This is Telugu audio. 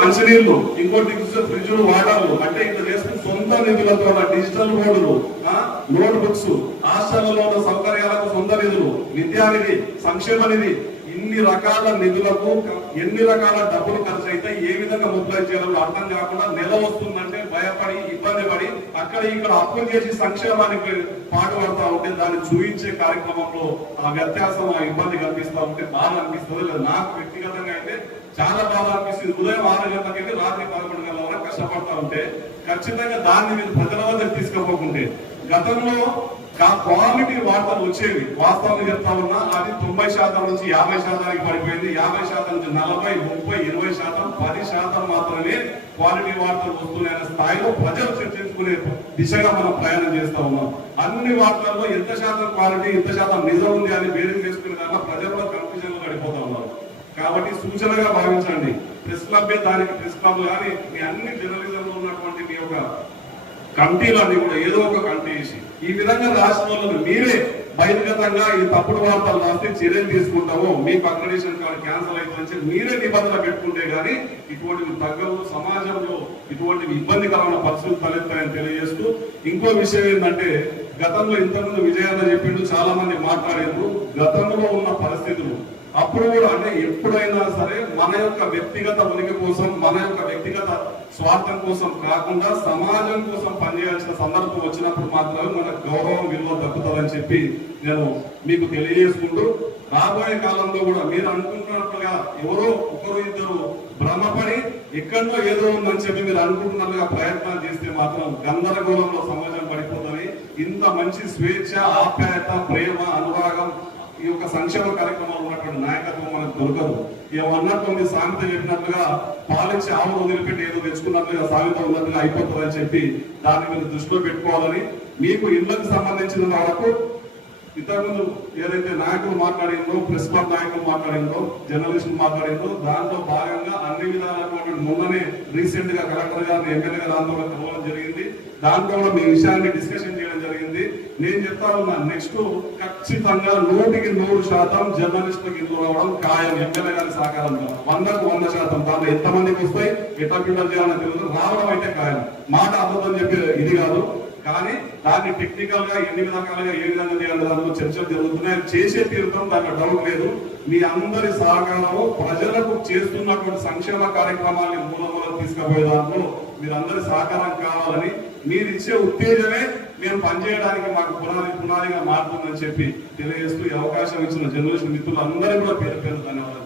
మంచినీళ్లు, ఇంకోటి ఫ్రిడ్జ్లు, వాటర్లు అంటే ఇట్లా చేసుకుని సొంత నిధులతో డిజిటల్ బోర్డులు, నోట్ బుక్స్, హాస్టళ్లలో ఉన్న సౌకర్యాలకు సొంత నిధులు, విద్యానిధి, సంక్షేమ నిధి, ఇన్ని రకాల నిధులకు ఎన్ని రకాల డబ్బులు ఖర్చు అయితే ఏ విధంగా మొబిలైజ్ చేయాలో అర్థం కాకుండా నెల వస్తుందంటే భయపడి ఇబ్బంది పడి అక్కడ ఇక్కడ అప్పులు చేసి సంక్షేమానికి పాటుపడతా ఉంటే దాన్ని చూపించే కార్యక్రమంలో ఆ వ్యత్యాసం, ఆ ఇబ్బంది కనిపిస్తా ఉంటే బాధ అనిపిస్తుంది. నాకు వ్యక్తిగతంగా అయితే చాలా బాధ అనిపిస్తుంది. ఉదయం 6 గంటలకైతే రాత్రి 11 గంటల వరకు కష్టపడతా ఉంటే ఖచ్చితంగా దాన్ని మీరు ప్రజల వద్దకు తీసుకుపోకుంటే గతంలో క్వాలిటీ వార్తలు వచ్చేవి. వాస్తవంగా చెప్తా ఉన్నా అది 90% నుంచి 50% పడిపోయింది. 50% నుంచి 40, 30, 20%, 10% మాత్రమే క్వాలిటీ వార్తలు వస్తున్నాయన్న స్థాయిలో ప్రజలు చర్చించుకునే దిశగా మనం ప్రయాణం చేస్తా ఉన్నాం. అన్ని వార్తల్లో ఎంత శాతం క్వాలిటీ, ఎంత శాతం నిజం ఉంది అని బేరింగ్ చేసుకునే దాంట్లో ప్రజలు కూడా కన్ఫ్యూజన్ లో గడిపోతా ఉన్నారు. కాబట్టి సూచనగా భావించండి. ప్రెస్ క్లబ్ దానికి ప్రెస్ క్లబ్ కానీ మీ అన్ని జర్నలిజంలో ఉన్నటువంటి మీ యొక్క కమిటీలన్నీ కూడా ఏదో ఒక కమిటీ వేసి ఈ విధంగా రాసిన వాళ్ళని మీరే బహిర్గతంగా ఈ తప్పుడు వార్తలు రాస్తే చర్యలు తీసుకుంటామో మీకు అక్రెడిషన్ కార్డు క్యాన్సల్ అవుతుందని మీరే నిబంధన పెట్టుకుంటే గానీ ఇటువంటివి తగ్గవు. సమాజంలో ఇటువంటి ఇబ్బందికరమైన పరిస్థితులు తలెత్తాయని తెలియజేస్తూ ఇంకో విషయం ఏంటంటే గతంలో ఇంతకుముందు విజయాన్ని చెప్పిండు, చాలా మంది మాట్లాడారు. గతంలో ఉన్న పరిస్థితులు అప్పుడు కూడా అంటే ఎప్పుడైనా సరే మన యొక్క వ్యక్తిగత ఉనికి కోసం, మన యొక్క వ్యక్తిగత స్వార్థం కోసం కాకుండా సమాజం కోసం పనిచేయాల్సిన సందర్భం వచ్చినప్పుడు మాత్రమే మనకు గౌరవం, విలువ దక్కుతుందని చెప్పి నేను మీకు తెలియజేసుకుంటూ రాబోయే కాలంలో కూడా మీరు అనుకుంటున్నట్టుగా ఎవరో ఒకరు ఇద్దరు భ్రమపడి ఎక్కడో ఏదో ఉందని చెప్పి మీరు అనుకుంటున్నట్టుగా ప్రయత్నాలు చేస్తే మాత్రం గందరగోళంలో సమాజం పడిపోతుంది. ఇంత మంచి స్వేచ్ఛ, ఆప్యాయత, ప్రేమ, అనురాగం ఈ యొక్క సంక్షేమ కార్యక్రమాలు ఉన్నటువంటి నాయకత్వం మనకు దొరకదు. ఏమన్నట్టు సామెత చెప్పినట్లుగా పాలించి ఆవును వదిలిపెట్టి ఏదో తెచ్చుకున్నట్లుగా సామెత ఉన్నట్లుగా అయిపోతుందని చెప్పి దాన్ని మీరు దృష్టిలో పెట్టుకోవాలని, మీకు ఇళ్లకు సంబంధించిన వరకు ఇంతకుముందు ఏదైతే నాయకులు మాట్లాడిందో, ప్రెస్ క్లబ్ నాయకులు మాట్లాడిందో, జర్నలిస్టులు మాట్లాడిందో దాంట్లో భాగంగా అన్ని విధాలైనటువంటి మొన్ననే రీసెంట్ గా కలెక్టర్ గారిని, ఎమ్మెల్యే గారు ఆందోళన కలవడం జరిగింది. దాంట్లో కూడా మీ విషయాన్ని డిస్కషన్ చేయడం జరిగింది. నేను చెప్తా ఉన్నా నెక్స్ట్ ఖచ్చితంగా 100% జర్నలిస్టులకు ఇల్లు రావడం ఖాయం. ఎమ్మెల్యే గారి సహకారంతో 100% దాంట్లో ఎంతమందికి వస్తాయి, ఎట్లా బిల్డర్ చేయాలని తెలియదు, రావడం అయితే ఖాయం. మాట అబద్ధం చెప్పే ఇది కాదు. కానీ దాన్ని టెక్నికల్ గా ఎన్ని రకాలుగా ఏ విధంగా చేయాలి దానిలో చర్చలు జరుగుతున్నాయి. చేసే తీరుతాం, దాంట్లో డౌట్ లేదు. మీ అందరి సహకారము ప్రజలకు చేస్తున్నటువంటి సంక్షేమ కార్యక్రమాన్ని మూలమూలం తీసుకుపోయే దాంట్లో మీరందరి సహకారం కావాలని, మీరు ఇచ్చే ఉత్తేజమే మేము పనిచేయడానికి మాకు పునాదిగా మారుతుందని చెప్పి తెలియజేస్తూ ఈ అవకాశం ఇచ్చిన జర్నలిస్ట్ మిత్రులందరూ కూడా పేరు ధన్యవాదాలు.